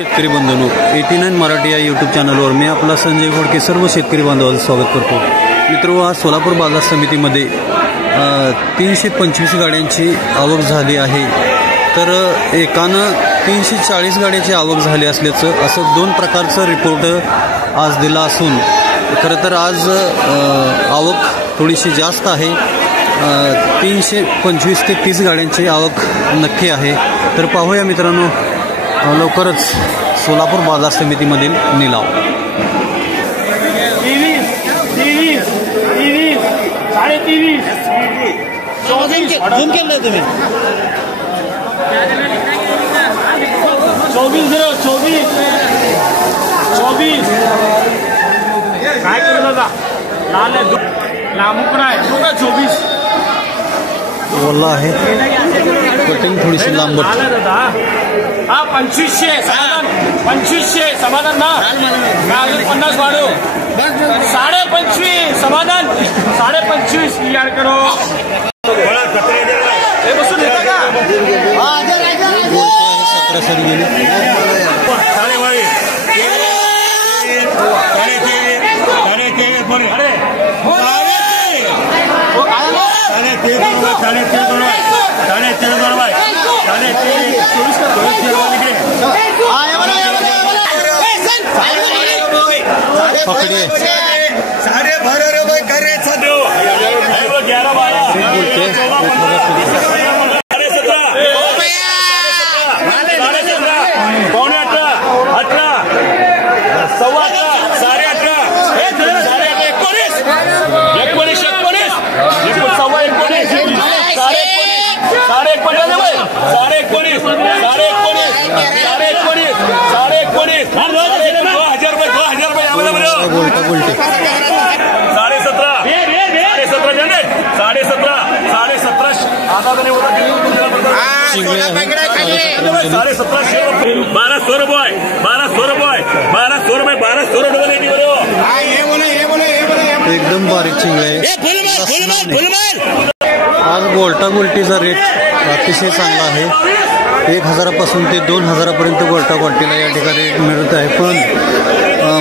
शेतकरी बंधूंनो 89 मराठी या यूट्यूब चॅनलवर मी आपला संजय घोडके सर्व शेतकरी बांधवांचं स्वागत करतो। मित्रो, आज सोलापूर बाजार समितीमध्ये 325 गाड्यांची आवक झाली आहे। तर एकानं 340 गाड्यांची आवक झाली असल्याचं असं दोन प्रकारचं रिपोर्ट आज दिला असून खरं तर आज आवक थोडीशी जास्त आहे। 325 ते 30 गाड्यांची आवक नक्की आहे। तर पाहूया मित्रांनो लवकरच सोलापूर बाजार समितीमधील निलाव। 24 काय करू दादा लाल आहे लांबुकडा आहे 24 वल्ला आहे कटिंग थोडीशी लांबट दादा। हा 2500 समाधान 2500 समाधान ना 50 वाढो 25.5 समाधान 25.5 यार करो हे बसून येता का 17 साली गेली पकड़िए सारे भरो रे भाई करे छो 11 12 पौने 18 सव्वा 18 साडे 18 सव्वा 19 साडे 19 एकदम बारीक चिंगळे। आज गोल्टा गोल्टीचा रेट अतिशय चांगला आहे। 1000 पासून ते 2000 पर्यंत गोल्टा गोल्टीला या ठिकाणी मिळत आहे। पण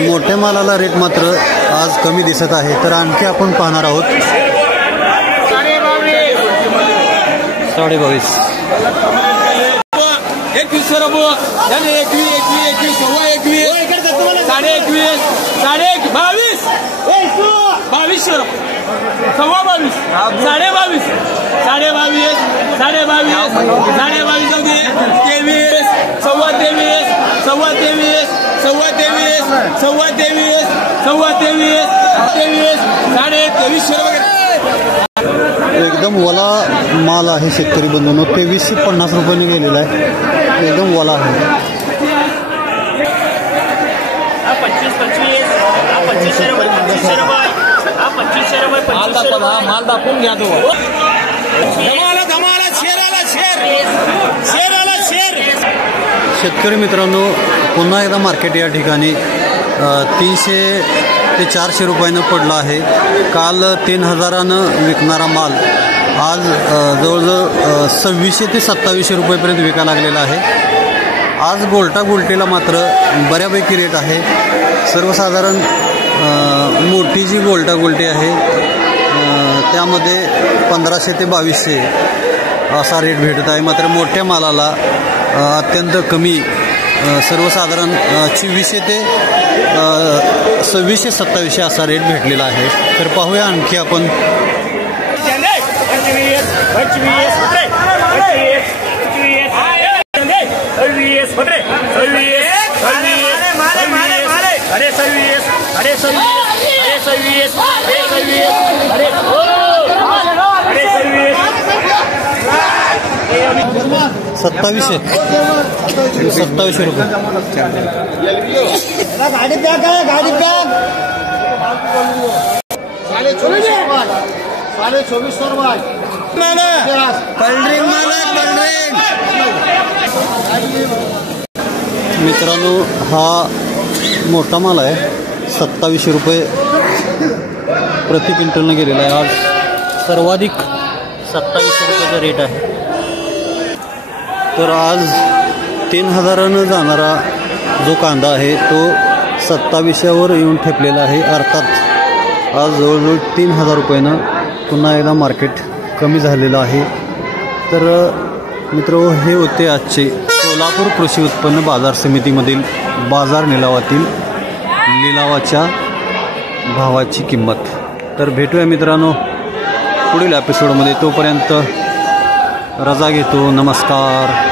मोठ्या मालाला रेट मात्र आज कमी दिसत आहे। तर आणखी आपण पाहणार आहोत 22.5 21 यानी 21 सव्वा 21 साडे 21 साडे 22 सव्वा 22 साडे 22 साडे 22 साडे 22 साडे 22 23 सव्वा 23 सव्वा 23 सव्वा 23 सव्वा 23 सव्वा 23 23 साडे 23 एकदम वला माल आहे। शेतकरी बंधूंनो 2350 रुपयांनी गेलेला आहे। एकदम वला आहे। 25 माल दाखवून घ्या तो शेतकरी मित्रांनो पुन्हा एकदा मार्केट या ठिकाणी 300 ते 400 रुपयानं पडला आहे। काल 3000नं विकणारा माल आज जवळजवळ 2600 ते 2700 रुपयेपर्यंत विकायला लागलेला आहे। आज गोल्टा गोल्टीला मात्र बऱ्यापैकी रेट आहे। सर्वसाधारण मोठी जी गोल्टा गोल्टी आहे त्यामध्ये 1500 ते 2200 असा रेट भेटत आहे। मात्र मोठ्या मालाला अत्यंत कमी सर्वसाधारण 2400 ते 2600 2700 असा रेट भेटलेला आहे। तर पाहूया आणखी आपण 2700 रुपये गाड़ी पैक है गाड़ी पैक 2450 रुपये मित्रांनो हा मोठा माल आहे 2700 रुपये प्रति क्विंटलनं गेलेला आहे। आज सर्वाधिक 2700 रुपयाचा रेट आहे। तर आज 3000 जाणारा जो कांदा आहे तो 2700वर येऊन ठेपलेला आहे. अर्थात आज जवळजवळ 3000 रुपयानं पुन्हा एकदा मार्केट कमी झालेलं आहे. तर मित्रहो, हे होते आजचे सोलापूर कृषी उत्पन्न बाजार समितीमधील बाजार लिलावाच्या भावाची किंमत. तर भेटूया मित्रांनो पुढील एपिसोडमध्ये. तोपर्यंत रजा घेतो. नमस्कार.